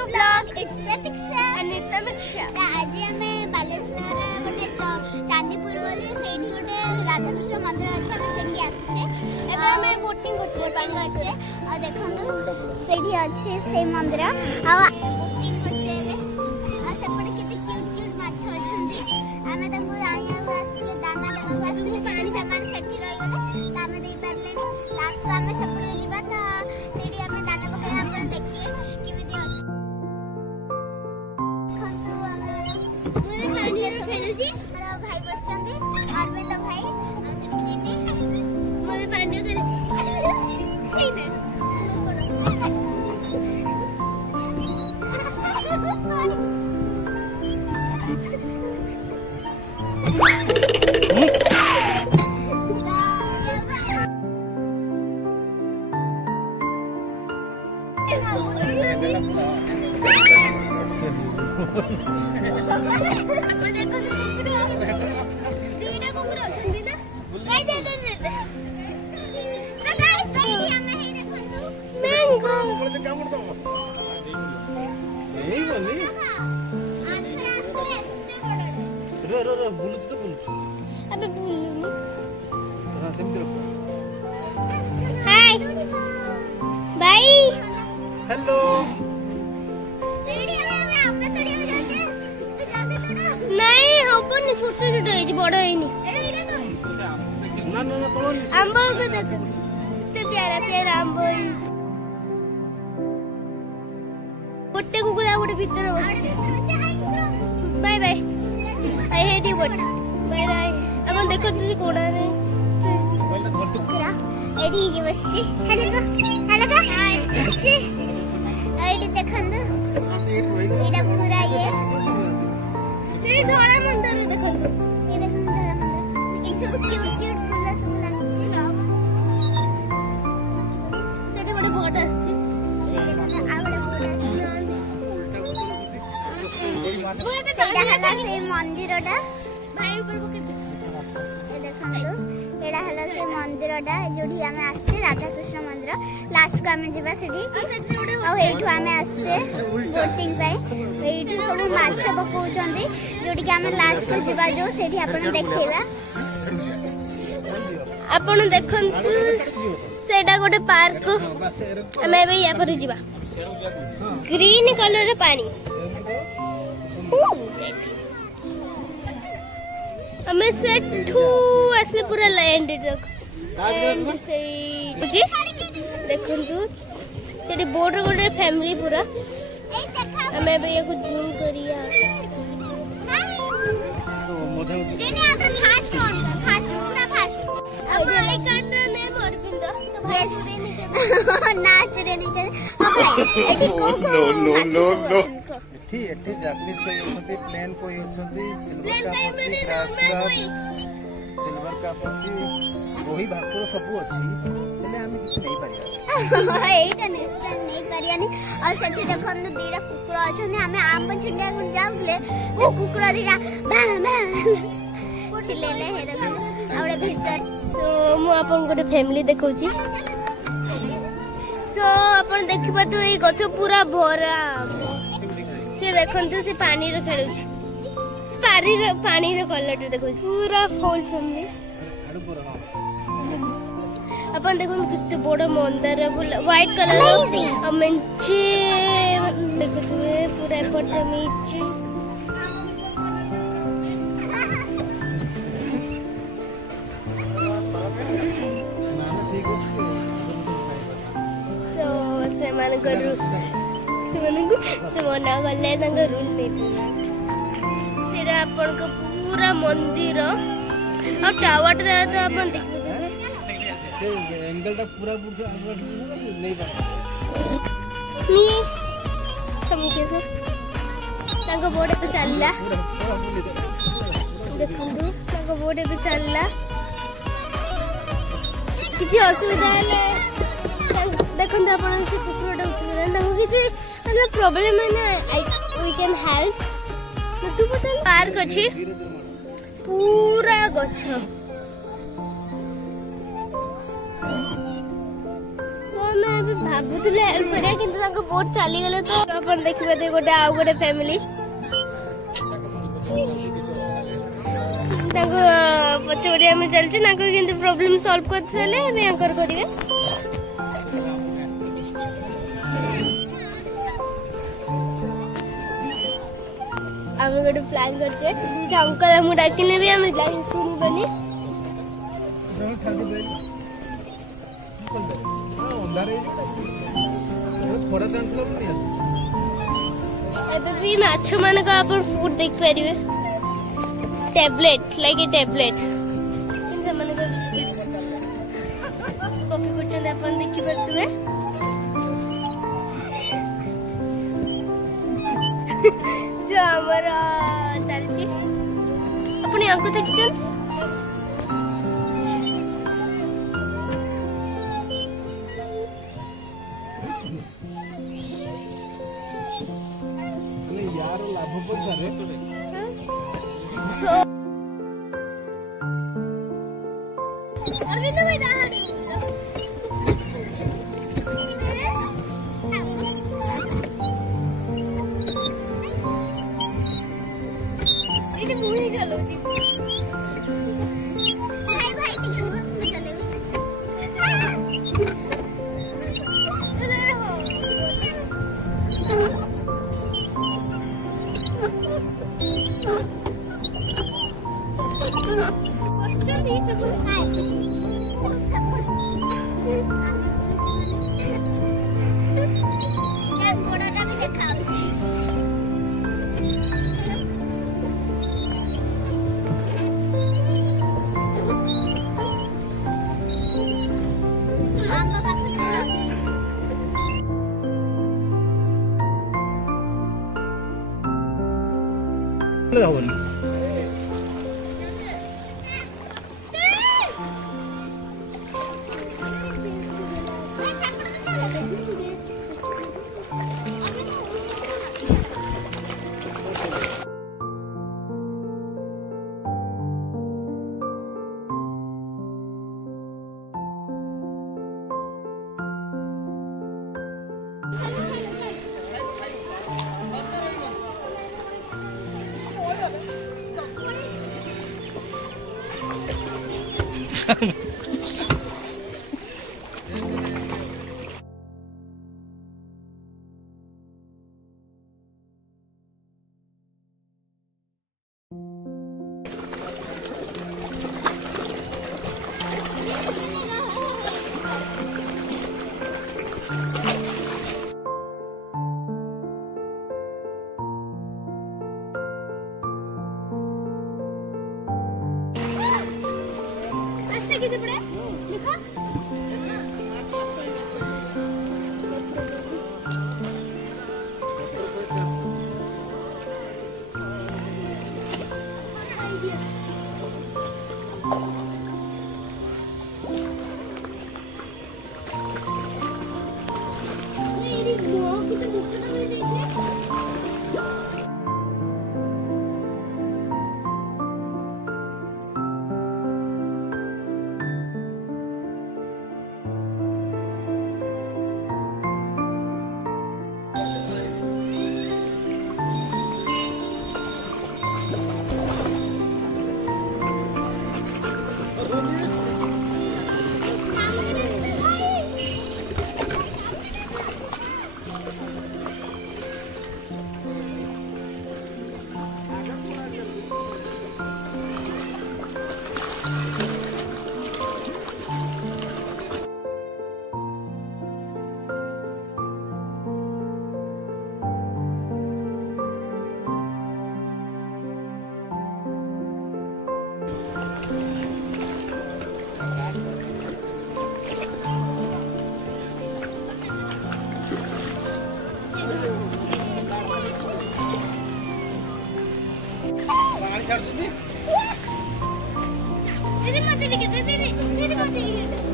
new vlog. It's Pratiksha and it's Samiksha. आज हमें बालेश्वर गोटे चांदीपुर बोली सेठी गोटे राधाकृष्ण मंदिर अछि हमें सेठी आछे एबे हमें बोटिंग करपांग अच्छे आ देखंतु सेठी अछि से मंदिर आ बोटिंग करछे एबे आ सेपटे केते क्यूट क्यूट माछ अछंती हमें तको आइया आस्ते दाना देबो आस्ते पानी सामान सेठी रहि गेले त हमें दे परलेनी लास्ट को हमें सेपटे जीवा त सेठी हमें दाना पकाय आपण देखिए किमिति अछि खंतु हमारा भाई बसचंदी अरविंद भाई सेठी जिनी मोरे पानी करछि हेने हाय बाय हेलो नहीं होबनी छोट छोट है बड़ हैनी ना ना तोड़ आंबो को देख ते प्यारा प्यारा आंबो गोटे कुकुरा गोटे भीतर बस bye bye I hate you but bye bye अपन देखो तुझे कोडा रे एडी जी बसची हेलो का अच्छी एडी देखंदो एडा पूरा ये से धोळा मंदिर देखंदो ये देखंदो धोळा मंदिर ये सब क्यूट क्यूट फूल सब लागछि सेठी बडे बोट आछि आवडे बोट आछि सेटा हला से मंदिरटा भाई ऊपर पके देखंदो एडा हला से मंदिरटा जोठी हमें आछे राधाकृष्ण मंदिर लास्ट को हमें जीवा सेठी आ एठु हमें आछे बोटिंग पाई एठु सब माछ पकाउचंदी जोठी के हमें लास्ट को जीवा जो सेठी आपण देखैबा आपण देखंतु सेटा गोटे पार्क हमें बे या पर जीवा ग्रीन कलर पानी हमें सेठू ऐसे पूरा लैंड तक जी देखंतु सेठी बोट गोटे फैमिली पूरा हमें बे या कुछ जूम करिया जेने आधा फास्ट ऑन कर फास्ट पूरा फास्ट अब आई कार्ड ने अरविंद तो नाच रे नीचे नो एठी जापानीज कोई होती प्लेन कोई होती सिल्वर का होती वही भाकुर सब अछि माने हम किछ नहीं परिया एटा निश्चय नहीं परियानी और सेठी देखन दीडा कुकुर अछन हमें आम छिंडा गुन जाउले से कुकुर दीडा बा छिलेले हे देखन आवडे भीतर सो मु आपन गोटे फैमिली देखौची सो अपन देखिबा तो ए गछ पूरा भरा से देखंतु से पानी रे खेलुची पानी रे कलर देखो पूरा फुल फैमिली अपन देखो कितने बड़ा मंदिर है व्हाइट कलर और मंचे देखो तुए पूरा पट्टा मीची सो से मान करू से मना गले तंग रूल नहीं सेरा अपन को पूरा मंदिर और टावर तो अपन देखबे से एंगल ता पूरा नहीं बा नी समझे से तंग बोर्ड पे चलला देखंदु तंग बोर्ड पे चलला किछि असुविधा है देखंदु अपन से कुकुरडा उठले तंग किछि मतलब प्रॉब्लम है ना वी कैन हेल्प तू बटन पार्क अछि पूरा गछ भागुले हेल्प करिया किंतु ताको बोट चली गले तो अपन देखिबे दे गोटे आउ गोटे फैमिली ताको पछोड़िया में चलছে नाको किंतु प्रॉब्लम सॉल्व करछले एमे अंकर करिवे आमे गोटे प्लान करछे से अंकल हम डाकिने भी हम जाई सुनी बनी एबे भी माछो मान का अपन फूड देख परिवे टैबलेट लाइक ए टैबलेट इन सब माने बिस्किट्स कॉफी कुचन अपन देखि परतुवे जो हमरा चलची अपने आंखो देखछन यार लाभ पैसा रे सो अरविंद भाई दाहड़ इने मुही चलो जी भाई भाई टिकट में चले क्वेश्चन दी सब हाय यार गोड़ाटा भी देखाउ हम बाबा को रावली किसे पड़े लिखो मेरी मां की तो मुख ना में देख छाड़ दीदी दीदी मत दीदी दीदी मत दीदी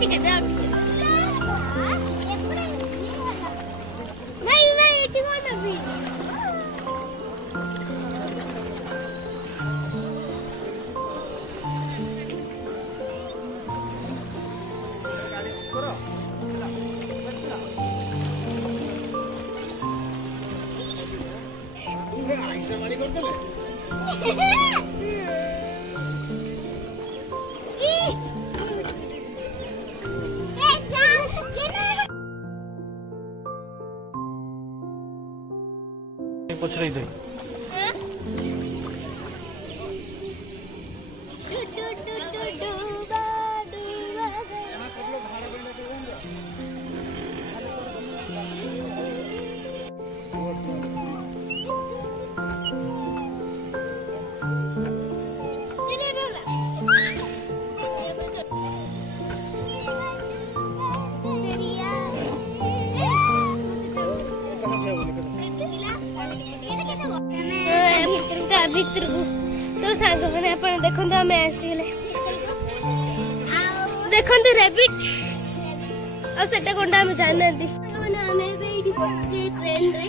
ଟିକେ ଦେ ଭାଇ ଭାଇ ଏଠି କଣ ନେବି पछरे दे भीतर को तो सांग मैंने अपन देखो आम आसगले देखो रेबिट आटा कौन आम जाना आम बस ट्रेन रे